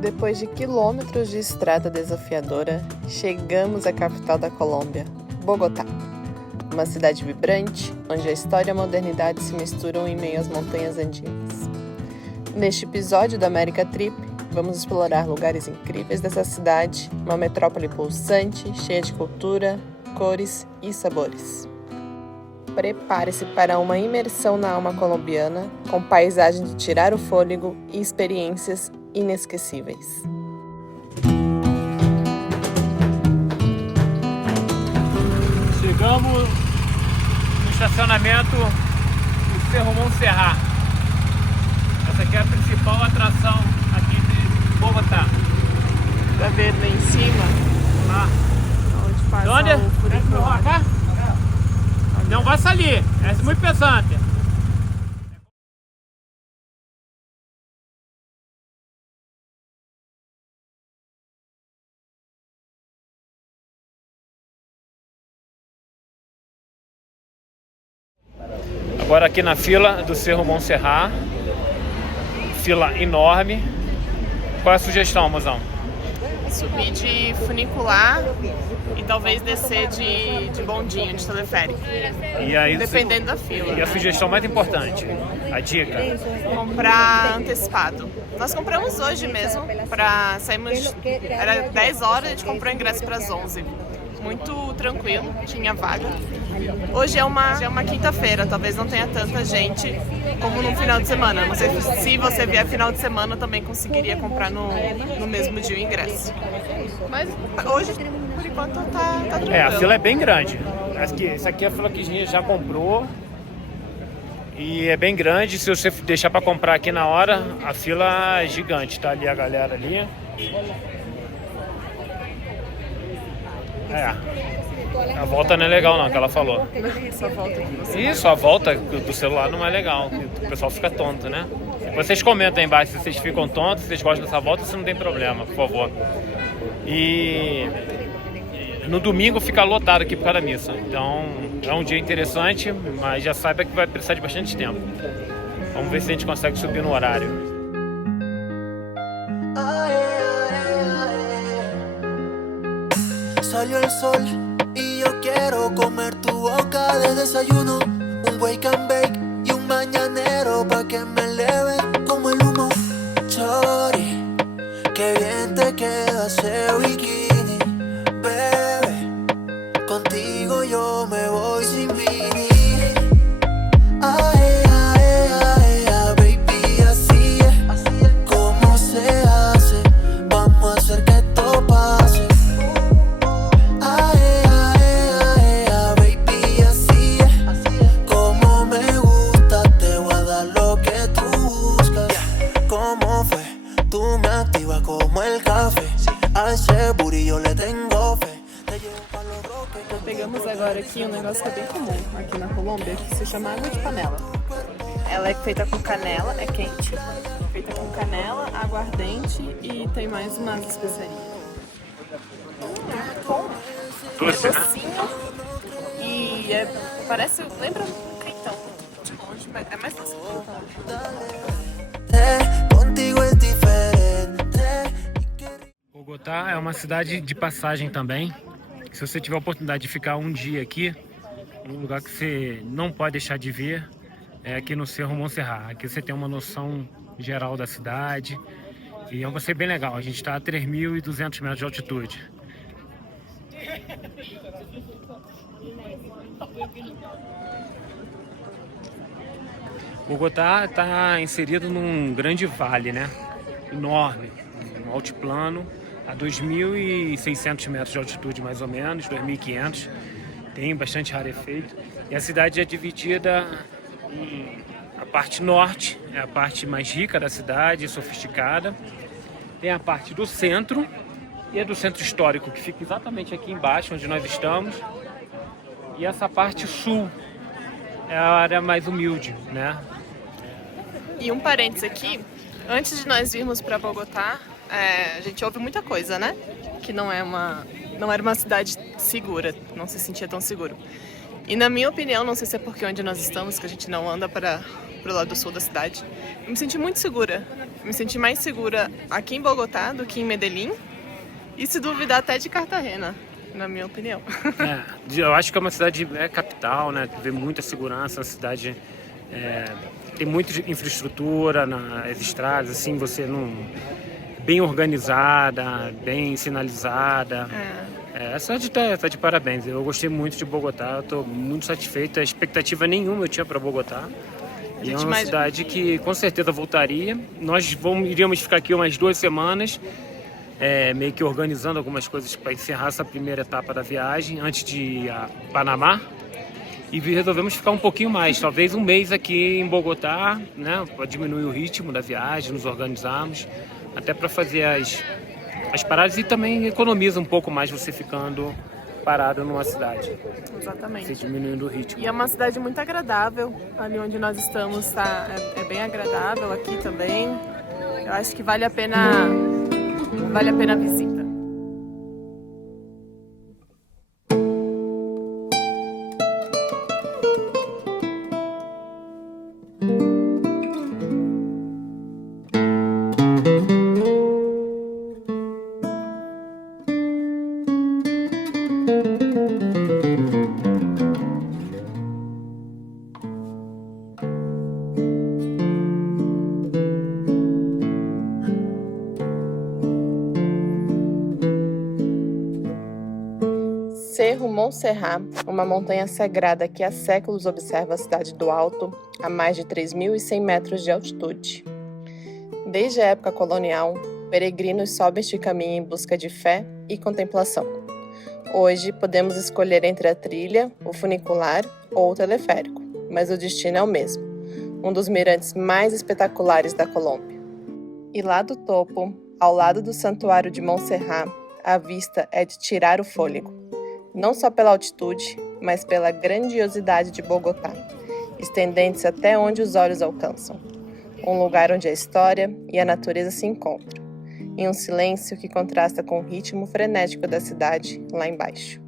Depois de quilômetros de estrada desafiadora, chegamos à capital da Colômbia, Bogotá. Uma cidade vibrante, onde a história e a modernidade se misturam em meio às montanhas andinas. Neste episódio do América Trip, vamos explorar lugares incríveis dessa cidade, uma metrópole pulsante, cheia de cultura, cores e sabores. Prepare-se para uma imersão na alma colombiana, com paisagem de tirar o fôlego e experiências inesquecíveis. Chegamos no estacionamento do Cerro Montserrat. Essa aqui é a principal atração aqui de Bogotá. Pra ver lá em cima, Lá. onde passa Onde? o furacão. Cá? Não vai sair, é muito pesante. Agora aqui na fila do Cerro Montserrat, fila enorme. Qual é a sugestão, mozão? Subir de funicular e talvez descer de bondinho, de teleférico, E aí, dependendo da fila. E a sugestão mais importante, a dica. Comprar antecipado. Nós compramos hoje mesmo, saímos, era 10 horas, a gente comprou ingresso para as 11. Muito tranquilo, tinha vaga. Hoje é uma quinta-feira, talvez não tenha tanta gente como no final de semana. Não sei se você vier final de semana, também conseguiria comprar no mesmo dia o ingresso. Mas hoje, por enquanto, tá tranquilo. A fila é bem grande. Essa aqui é a fila que a gente já comprou. E é bem grande. Se você deixar para comprar aqui na hora, a fila é gigante. Tá ali a galera ali. A volta não é legal não, que ela falou. Essa volta aqui você Isso, a volta do celular não é legal. O pessoal fica tonto, né? Vocês comentam aí embaixo se vocês ficam tontos, se vocês gostam dessa volta, se não tem problema, por favor. E no domingo fica lotado aqui por causa da missa. Então é um dia interessante, mas já saiba que vai precisar de bastante tempo. Vamos ver se a gente consegue subir no horário. Salió el sol y yo quiero comer tu boca de desayuno, un wake and bake y un mañanero pa' que me eleve como el humo. Chori, qué bien te queda ese bikini, bebé, contigo yo me voy sin mini. Ay, ay, ay, ay, baby, así es como se hace, vamos a hacer que esto pase. Como el café, a ese booty yo le tengo fe. Pegamos agora aqui um negócio que é bem comum aqui na Colômbia, que se chama água de panela. Ela é feita com canela, é quente, feita com canela, aguardente e tem mais umas especiarias. Muito bom. Doce, É né? docinho e parece, lembra um quentão de longe, mas é mais doce que um quentão. Contigo es diferente. Bogotá é uma cidade de passagem também. Se você tiver a oportunidade de ficar um dia aqui, um lugar que você não pode deixar de ver é aqui no Cerro Montserrat. Aqui você tem uma noção geral da cidade e é um passeio bem legal. A gente está a 3.200 metros de altitude. Bogotá está inserido num grande vale, né? Enorme, um altiplano a 2.600 metros de altitude mais ou menos, 2.500. Tem bastante rarefeito. E a cidade é dividida em a parte norte, é a parte mais rica da cidade, sofisticada. Tem a parte do centro e a do centro histórico, que fica exatamente aqui embaixo, onde nós estamos. E essa parte sul é a área mais humilde, né? E um parênteses aqui, antes de nós virmos para Bogotá, a gente ouve muita coisa, né? Que não era uma cidade segura, não se sentia tão seguro. E na minha opinião, não sei se é porque onde nós estamos, que a gente não anda para pro lado sul da cidade. Eu me senti muito segura. Eu me senti mais segura aqui em Bogotá do que em Medellín. E se duvidar até de Cartagena, na minha opinião. Eu acho que é uma cidade capital, né? Vê muita segurança, a cidade tem muita infraestrutura nas estradas, assim, você não... bem organizada, bem sinalizada. A cidade tá de parabéns. Eu gostei muito de Bogotá, eu tô muito satisfeito. A expectativa nenhuma eu tinha para Bogotá. E é uma cidade que com certeza voltaria. Nós iríamos ficar aqui umas 2 semanas, meio que organizando algumas coisas para encerrar essa primeira etapa da viagem, antes de ir a Panamá. E resolvemos ficar um pouquinho mais, talvez um mês aqui em Bogotá, né, para diminuir o ritmo da viagem, nos organizarmos, até para fazer as paradas e também economiza um pouco mais você ficando parado numa cidade. Exatamente. Você diminuindo o ritmo. E é uma cidade muito agradável, ali onde nós estamos é bem agradável, aqui também. Eu acho que vale a pena a visita. Cerro Montserrat, uma montanha sagrada que há séculos observa a cidade do alto, a mais de 3.100 metros de altitude. Desde a época colonial, peregrinos sobem este caminho em busca de fé e contemplação. Hoje, podemos escolher entre a trilha, o funicular ou o teleférico, mas o destino é o mesmo, um dos mirantes mais espetaculares da Colômbia. E lá do topo, ao lado do Santuário de Montserrat, a vista é de tirar o fôlego. Não só pela altitude, mas pela grandiosidade de Bogotá, estendendo-se até onde os olhos alcançam. Um lugar onde a história e a natureza se encontram, em um silêncio que contrasta com o ritmo frenético da cidade lá embaixo.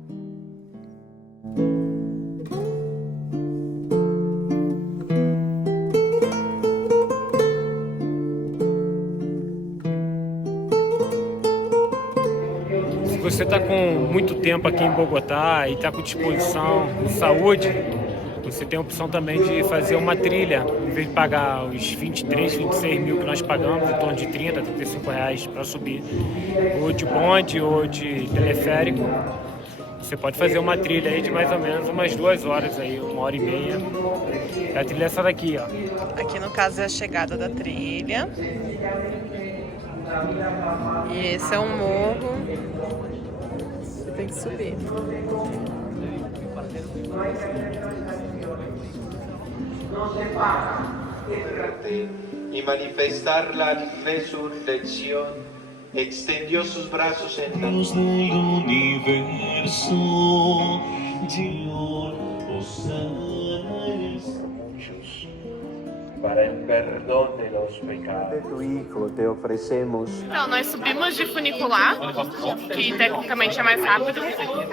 Se você está com muito tempo aqui em Bogotá e está com disposição e saúde, você tem a opção também de fazer uma trilha, em vez de pagar os 23, 26 mil que nós pagamos, em torno de 30, 35 reais para subir, ou de bonde ou de teleférico. Você pode fazer uma trilha aí de mais ou menos umas 2 horas aí, 1h30. A trilha é essa daqui, ó. Aqui no caso é a chegada da trilha. E esse é um morro. Você tem que subir. Y manifestar la resurrección, extendió sus brazos en la luz del universo, dio los ángeles para el perdón de los pecados. De tu Hijo te ofrecemos. Então, nós subimos de funicular, que tecnicamente é mais rápido.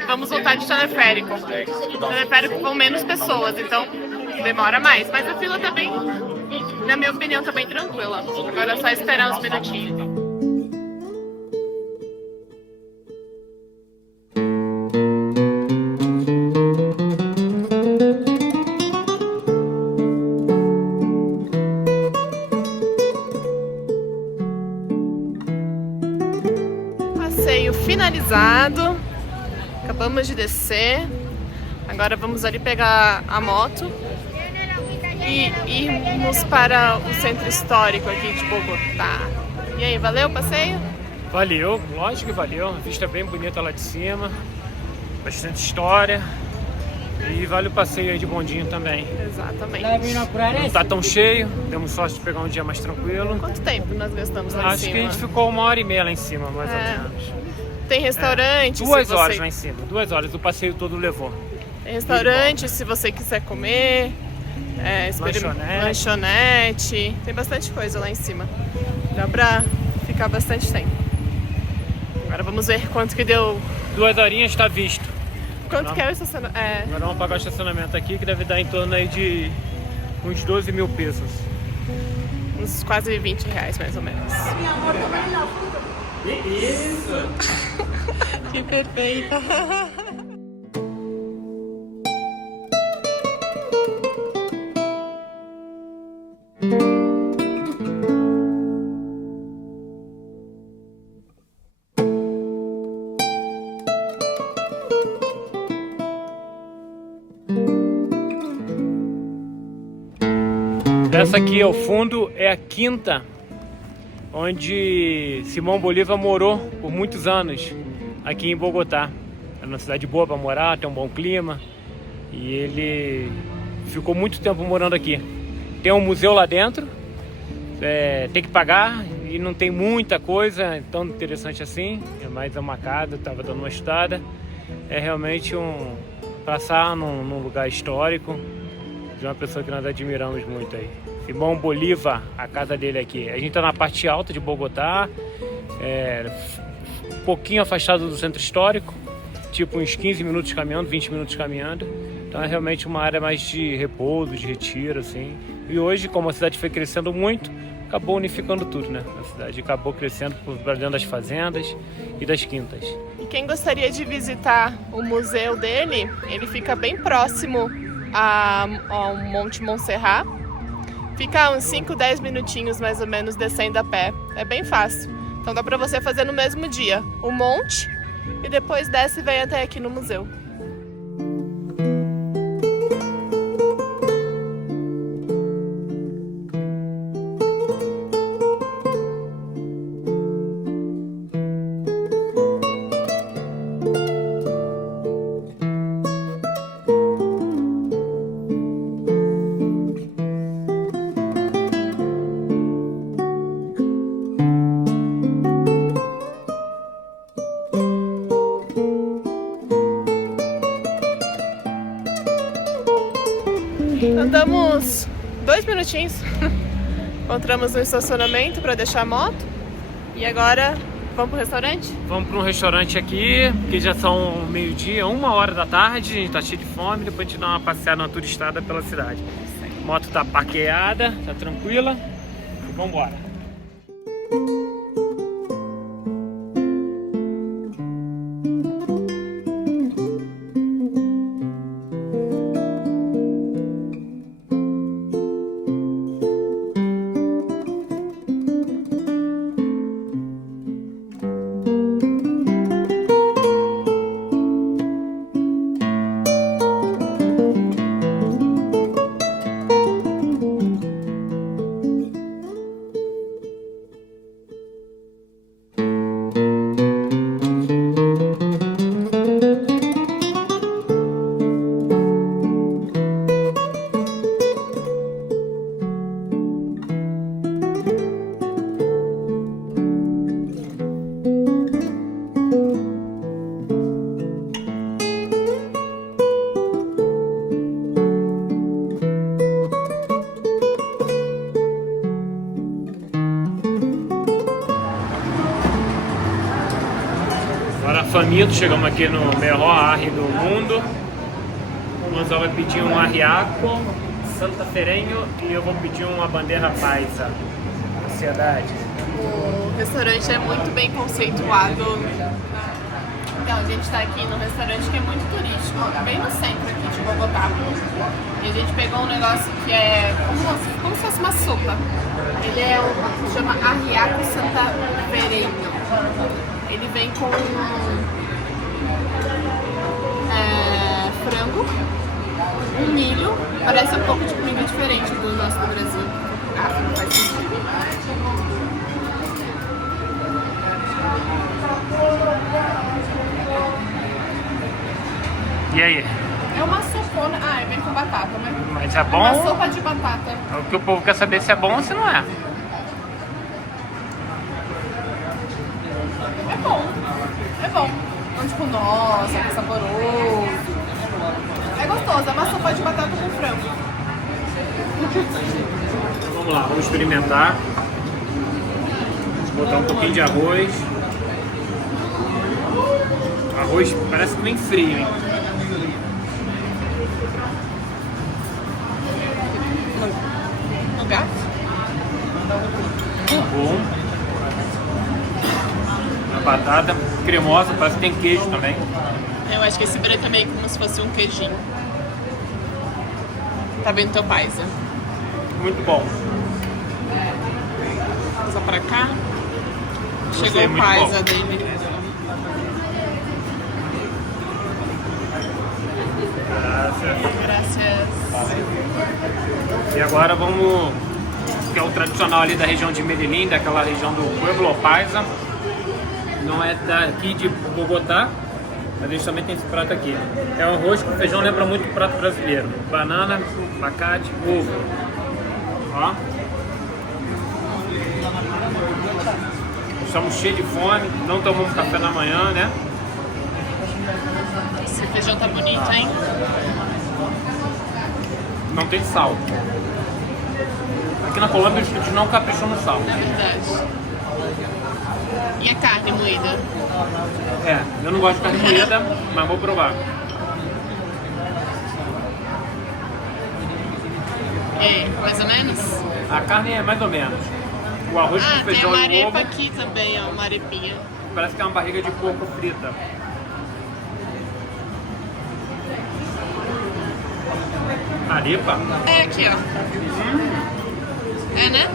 Vamos voltar de teleférico. No teleférico vão menos pessoas, então demora mais. Mas a fila tá bem, na minha opinião, tá bem tranquila. Agora é só esperar uns minutinhos. Passeio finalizado, acabamos de descer, agora vamos ali pegar a moto e irmos para o centro histórico aqui de Bogotá. E aí, valeu o passeio? Valeu, lógico que valeu, a vista bem bonita lá de cima, bastante história e vale o passeio aí de bondinho também. Exatamente. Não tá tão cheio, demos sorte de pegar um dia mais tranquilo. Quanto tempo nós gastamos lá em cima? Acho que a gente ficou 1h30 lá em cima, mais ou menos. Tem restaurante? 2 horas lá em cima, 2 horas, o passeio todo levou. Tem restaurante se você quiser comer, lanchonete, tem bastante coisa lá em cima. Dá pra ficar bastante tempo. Agora vamos ver quanto que deu. 2 horinhas está visto. Quanto que é o estacionamento? Agora vamos pagar o estacionamento aqui, que deve dar em torno aí de Uns 12 mil pesos. Uns quase 20 reais, mais ou menos. Que isso? Que perfeita! Essa aqui ao fundo é a quinta onde Simão Bolívar morou por muitos anos aqui em Bogotá. É uma cidade boa para morar, tem um bom clima e ele ficou muito tempo morando aqui. Tem um museu lá dentro, tem que pagar e não tem muita coisa tão interessante assim, é mais uma casa, estava dando uma estudada. É realmente passar num lugar histórico de uma pessoa que nós admiramos muito aí. Simão Bolívar, a casa dele aqui. A gente está na parte alta de Bogotá, um pouquinho afastado do centro histórico, tipo uns 15 minutos caminhando, 20 minutos caminhando. Então é realmente uma área mais de repouso, de retiro, assim. E hoje, como a cidade foi crescendo muito, acabou unificando tudo, né? A cidade acabou crescendo para dentro das fazendas e das quintas. E quem gostaria de visitar o museu dele, ele fica bem próximo ao Monte Montserrat. Fica uns 5, 10 minutinhos mais ou menos descendo a pé. É bem fácil. Então dá para você fazer no mesmo dia o monte e depois desce e vem até aqui no museu. Andamos 2 minutinhos, encontramos um estacionamento para deixar a moto e agora vamos pro restaurante? Vamos para um restaurante aqui, que já são meio-dia, 1h da tarde, a gente tá cheio de fome, depois a gente dá uma passeada, uma turistada pela cidade. A moto tá parqueada, tá tranquila e vamos embora. Faminto, chegamos aqui no melhor arre do mundo. O Manzão vai pedir um arriaco santaferenho e eu vou pedir uma bandeja paisa. Ansiedade. O restaurante é muito bem conceituado. Então, a gente está aqui num restaurante que é muito turístico, bem no centro aqui de Bogotá. E a gente pegou um negócio que é como se fosse uma sopa. Ele chama arriaco santaferenho. Ele vem com frango, um milho, parece um pouco de comida diferente do nosso do Brasil. Não faz sentido. E aí? É uma sopona. Vem com batata, né? Mas é bom? É uma sopa de batata. O que o povo quer saber se é bom ou se não é. É bom. Então, tipo, nossa, é saboroso. É gostoso, é uma sopa de batata com frango. Então, vamos lá, vamos experimentar. Vou botar um pouquinho de arroz. Arroz parece que vem frio, hein? bom. A batata cremosa, parece que tem queijo também. Eu acho que esse branco também é como se fosse um queijinho. Tá vendo teu paisa? Muito bom. Só pra cá. Chegou Gostei, o muito paisa bom. dele. Graças. E agora vamos, que é o tradicional ali da região de Medellín, daquela região do Pueblo Paisa. Não é daqui de Bogotá, mas eles também tem esse prato aqui. É um arroz com feijão, lembra muito o prato brasileiro. Banana, abacate, ovo. Ó. Estamos cheios de fome, não tomamos café da manhã, né? Esse feijão tá bonito, hein? Não tem sal. Aqui na Colômbia eles não capricham no sal. Na verdade. E a carne moída? É, eu não gosto de carne moída, mas vou provar. É, mais ou menos? A carne é mais ou menos. O arroz com Ah, tem feijão uma e arepa ovo aqui também, ó, uma arepinha. parece que é uma barriga de porco frita. Arepa? É, aqui, ó. É, né?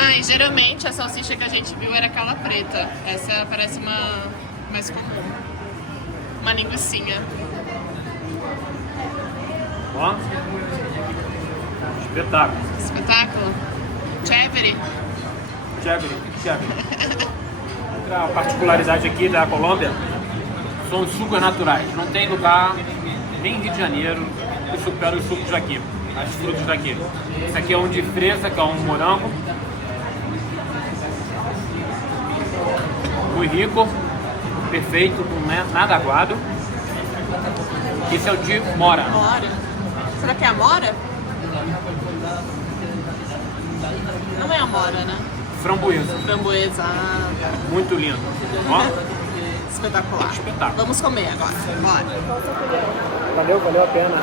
Ah, e geralmente a salsicha que a gente viu era aquela preta. Essa parece uma mais comum. Uma linguicinha. Ó. Espetáculo. Espetáculo. Chévere. Chévere, chévere. Outra particularidade aqui da Colômbia são os sucos naturais. Não tem lugar, nem em Rio de Janeiro, que supera os sucos daqui, as frutas daqui. Esse aqui é um de fresa, que é um morango. Muito rico, perfeito, não é nada aguado. Esse é o de mora. Mora. Será que é a mora? Não é a mora, né? Framboesa, Framboesa. Ah, muito lindo. Ó, espetacular. espetáculo. Vamos comer agora. Bora. Valeu a pena.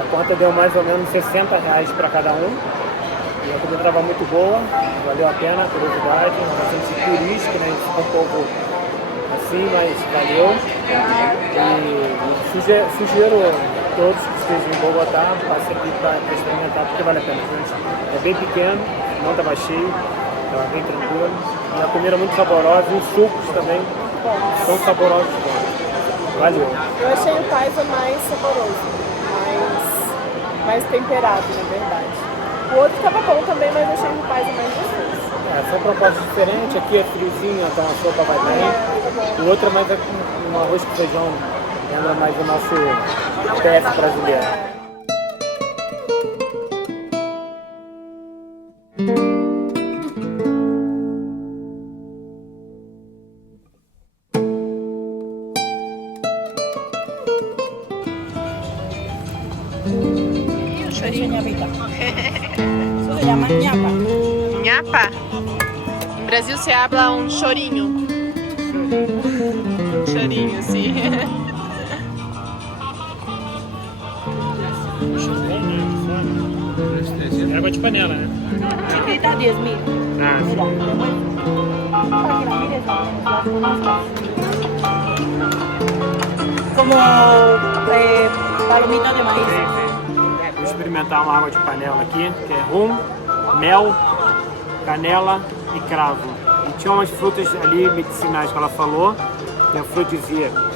A conta deu mais ou menos R$60 para cada um. E a comida estava muito boa, valeu a pena, curiosidade, bastante turístico, né? A gente ficou um pouco assim, mas valeu. E sugiro todos que estejam em Bogotá, passem aqui para experimentar, porque vale a pena. É bem pequeno, não estava cheio, estava bem tranquilo. E a comida muito saborosa, e os sucos também são saborosos. Valeu. Eu achei o paisa mais saboroso, mais temperado, na verdade. O outro estava bom também, mas eu achei o paisa mais gostoso. São propostas diferentes, aqui é friozinho, então a sopa vai bem. O outro é mais um arroz com feijão, lembra mais o nosso PF brasileiro. Eso se llama ñapa. Nhapa? No Brasil se habla um chorinho. Chorinho, sim. É água de panela, né? Chiquita, 10.000. Ah, sim. Mira, te muestro. Para que la mires, las conozcas. Como palomita de maíz. Vou experimentar uma água de panela aqui, que é rum, mel, canela e cravo. E tinha umas frutas ali medicinais que ela falou, que é afrodisíaco.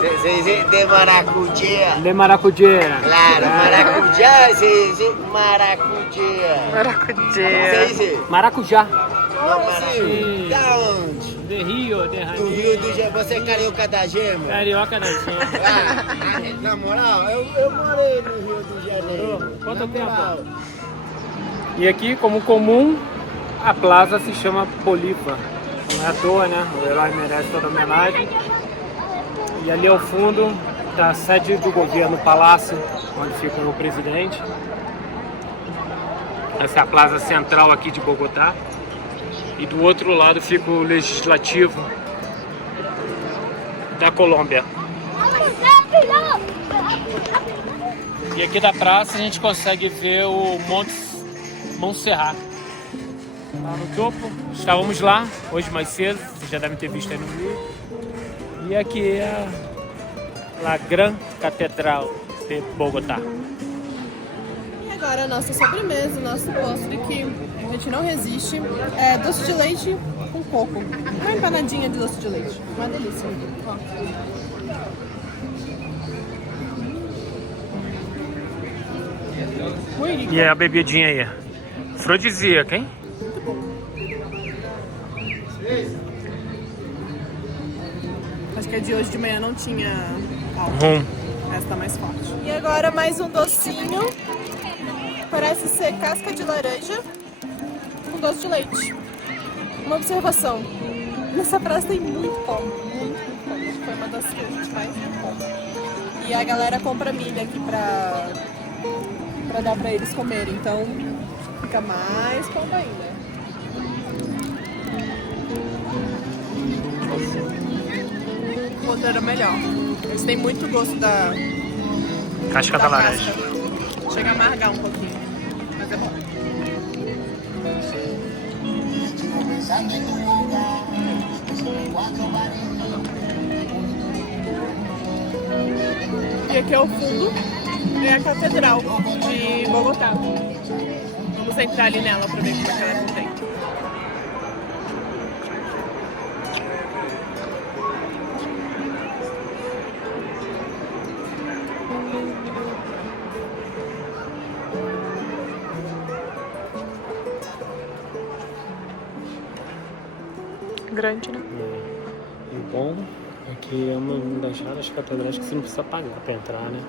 Se dice de maracujá. De maracujá. Claro, maracujá se dice maracujá. Se Maracujá. dice? Maracujá. Não, maracujá. Da onde? De Rio, de Do Janeiro. Rio do Janeiro. Você é carioca da gema? Carioca da Gema. Ah, na moral, eu morei no Rio do Janeiro. Quanto Na tempo? moral. E aqui, como comum, a plaza se chama Bolívar. Não é à toa, né? O herói merece toda a homenagem. E ali ao fundo está a sede do governo, o palácio, onde fica o presidente. Essa é a plaza central aqui de Bogotá. E do outro lado fica o legislativo da Colômbia. E aqui da praça a gente consegue ver o Monte Montserrat. Lá no topo, estávamos lá hoje mais cedo, vocês já devem ter visto aí no vídeo. E aqui é a Gran Catedral de Bogotá. E agora a nossa sobremesa, o nosso postre que a gente não resiste, é doce de leite com coco. Uma empanadinha de doce de leite, uma delícia. Ó. Muito rico. E a bebidinha aí? Afrodisíaca, hein? Acho que a de hoje de manhã não tinha álcool. Essa tá mais forte. E agora mais um docinho. Parece ser casca de laranja com doce de leite. Uma observação. Nessa praça tem muito pão. Muito pão. Acho que foi uma das que a gente mais compra. E a galera compra milho aqui pra dar pra eles comerem. Então fica mais pão ainda. O outro era melhor. Eles têm muito gosto da Casca da laranja. casca. Chega a amargar um pouquinho, mas é bom. E aqui é o fundo, é a Catedral de Bogotá. Vamos entrar ali nela pra ver como é que ela é por dentro. Grande, né? E bom é que é uma das raras catedrais que você não precisa pagar para entrar, né?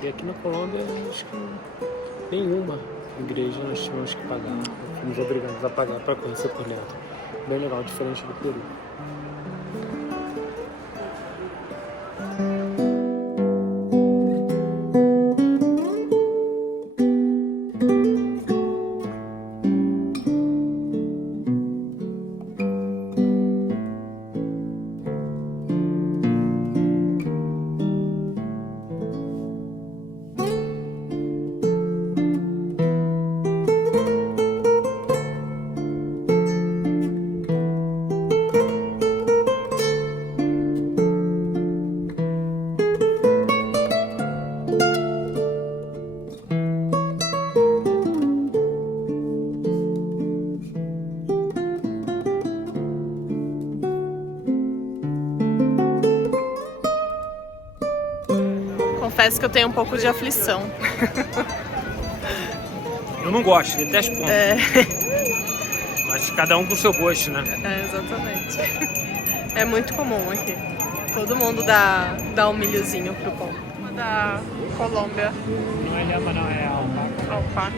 E aqui na Colômbia, acho que nenhuma igreja nós tínhamos que pagar. Fomos obrigados a pagar para conhecer por dentro. Bem legal, diferente do Peru. Confesso que eu tenho um pouco de aflição. Eu não gosto, detesto pão. Mas cada um com o seu gosto, né? Exatamente. É muito comum aqui. Todo mundo dá um milhozinho pro pão. Uma da Colômbia. Não é lhama, não, é alpaca. Alpaca.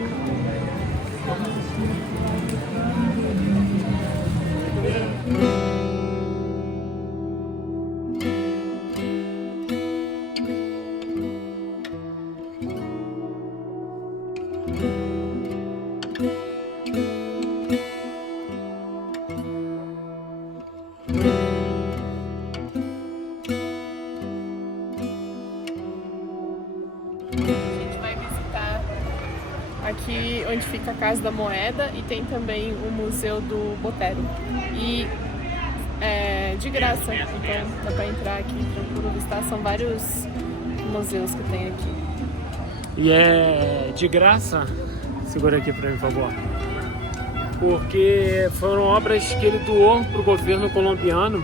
Aqui onde fica a Casa da Moeda e tem também o Museu do Botero. E é de graça, então dá pra entrar aqui tranquilo, visitar. São vários museus que tem aqui. E é de graça, segura aqui pra mim, por favor, porque foram obras que ele doou pro governo colombiano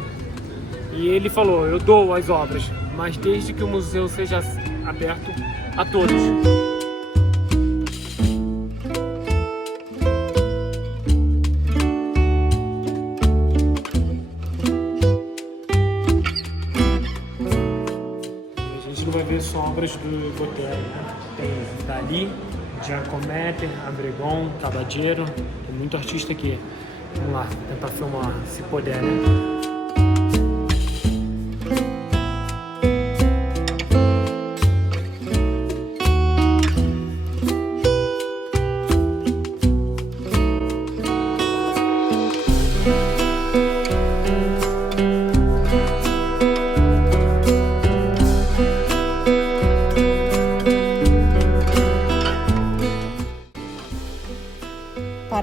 e ele falou, eu dou as obras, mas desde que o museu seja aberto a todos. Vai ver só obras do Botero, né? Tem Dalí, Giacometti, Obregón, Caballero, tem muito artista aqui. Vamos lá, tentar filmar, se puder, né?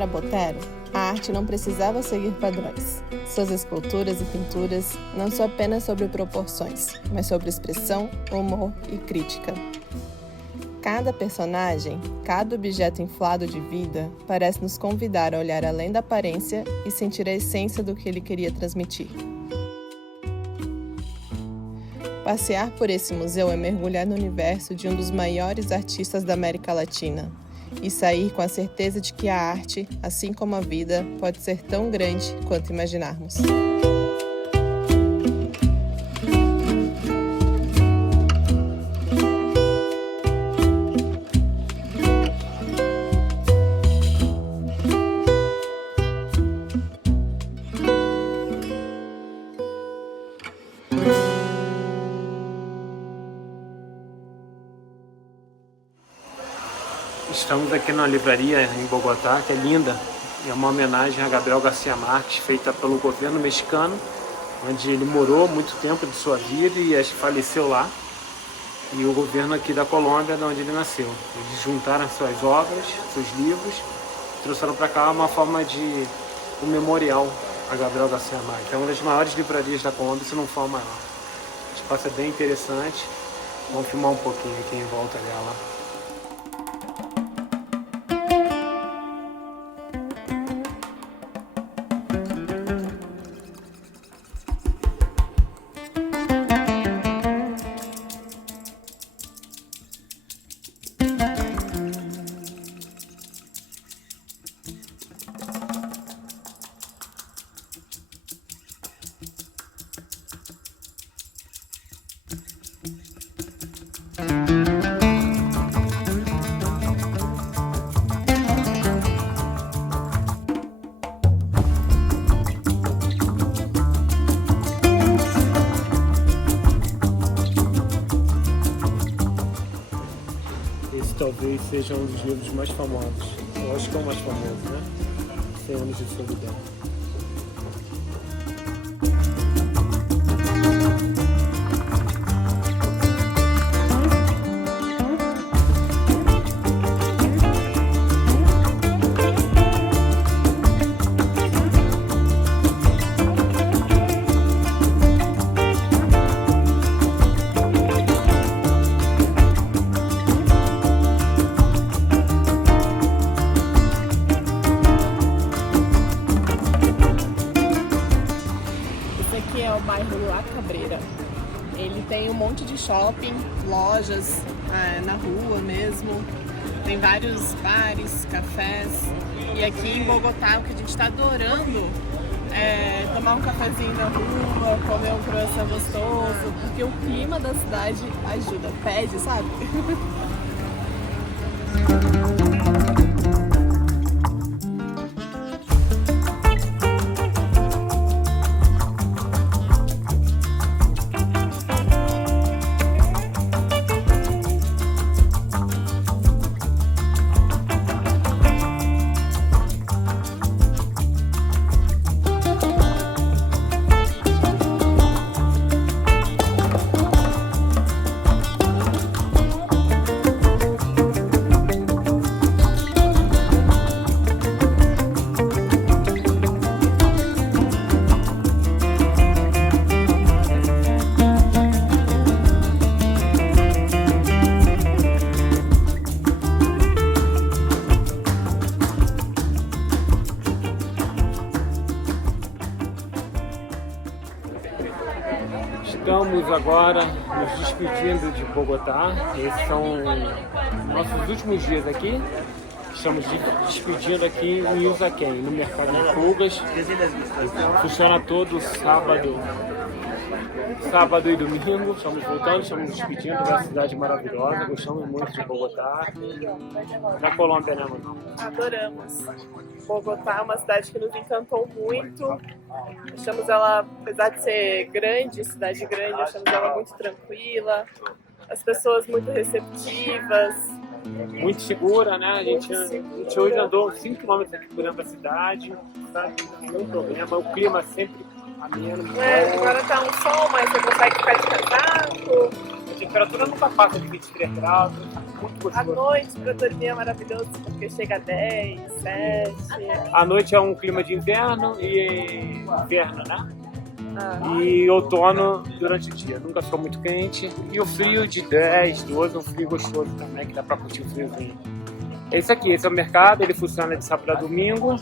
Botero, a arte não precisava seguir padrões. Suas esculturas e pinturas não são apenas sobre proporções, mas sobre expressão, humor e crítica. Cada personagem, cada objeto inflado de vida, parece nos convidar a olhar além da aparência e sentir a essência do que ele queria transmitir. Passear por esse museu é mergulhar no universo de um dos maiores artistas da América Latina e sair com a certeza de que a arte, assim como a vida, pode ser tão grande quanto imaginarmos. Estamos aqui na livraria em Bogotá, que é linda, e é uma homenagem a Gabriel García Márquez, feita pelo governo mexicano, onde ele morou muito tempo de sua vida e faleceu lá, e o governo aqui da Colômbia, de onde ele nasceu. Eles juntaram suas obras, seus livros, trouxeram para cá uma forma de um memorial a Gabriel García Márquez. É uma das maiores livrarias da Colômbia, se não for a maior. O espaço é bem interessante, vamos filmar um pouquinho aqui em volta dela. Esse talvez seja um dos livros mais famosos. Eu acho que é o mais famoso, né? 100 anos de solidão. Aqui é o bairro La Cabrera. Ele tem um monte de shopping, lojas na rua mesmo. Tem vários bares, cafés. E aqui em Bogotá o que a gente está adorando é tomar um cafezinho na rua, comer um croissant gostoso, porque o clima da cidade ajuda, pede, sabe? Estamos agora nos despedindo de Bogotá. Esses são nossos últimos dias aqui. Estamos despedindo aqui em Usaquén, no mercado de pulgas. Funciona todo sábado e domingo. Estamos voltando, estamos despedindo da cidade maravilhosa. Gostamos muito de Bogotá. Da Colômbia, né, mano? Adoramos. Bogotá é uma cidade que nos encantou muito. Achamos ela, apesar de ser grande, cidade grande, achamos ela muito tranquila. As pessoas muito receptivas. Muito segura, né? A gente hoje andou 5 km aqui por dentro da cidade, sabe? Nenhum problema. O clima sempre ameno. Agora tá um sol, mas você consegue ficar de casaco. A temperatura nunca passa de 23 graus. muito À gostoso. noite, pra dormir é maravilhoso, porque chega a 10, 7. À noite é um clima de inverno e inverno, né? Ah, E outono durante o dia. Nunca ficou muito quente. E o frio de 10, 12, um frio gostoso também, que dá pra curtir o friozinho. É isso aqui, esse é o mercado, ele funciona de sábado a domingo.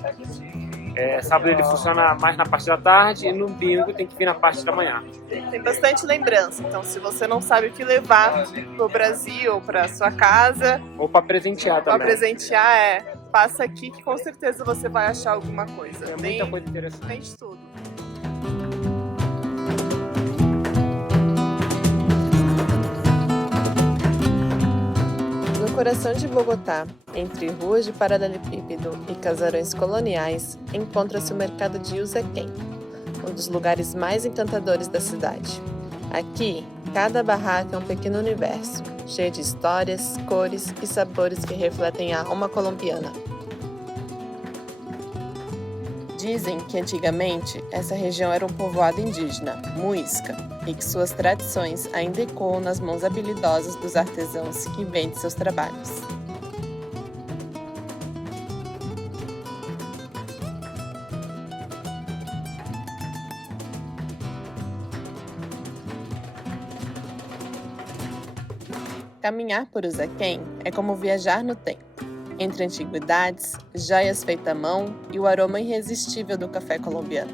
Sábado ele funciona mais na parte da tarde e no domingo tem que vir na parte da manhã. tem bastante lembrança, então se você não sabe o que levar pro Brasil ou pra sua casa, Ou pra presentear pra também. presentear, passa aqui que com certeza você vai achar alguma coisa. É muita coisa interessante. Tem de tudo. No coração de Bogotá, entre ruas de paralelepípedo e casarões coloniais, encontra-se o mercado de Usaquén, um dos lugares mais encantadores da cidade. Aqui, cada barraca é um pequeno universo, cheio de histórias, cores e sabores que refletem a alma colombiana. Dizem que antigamente essa região era um povoado indígena, muisca, e que suas tradições ainda ecoam nas mãos habilidosas dos artesãos que vendem seus trabalhos. Caminhar por Usaquén é como viajar no tempo, entre antiguidades, joias feitas à mão e o aroma irresistível do café colombiano.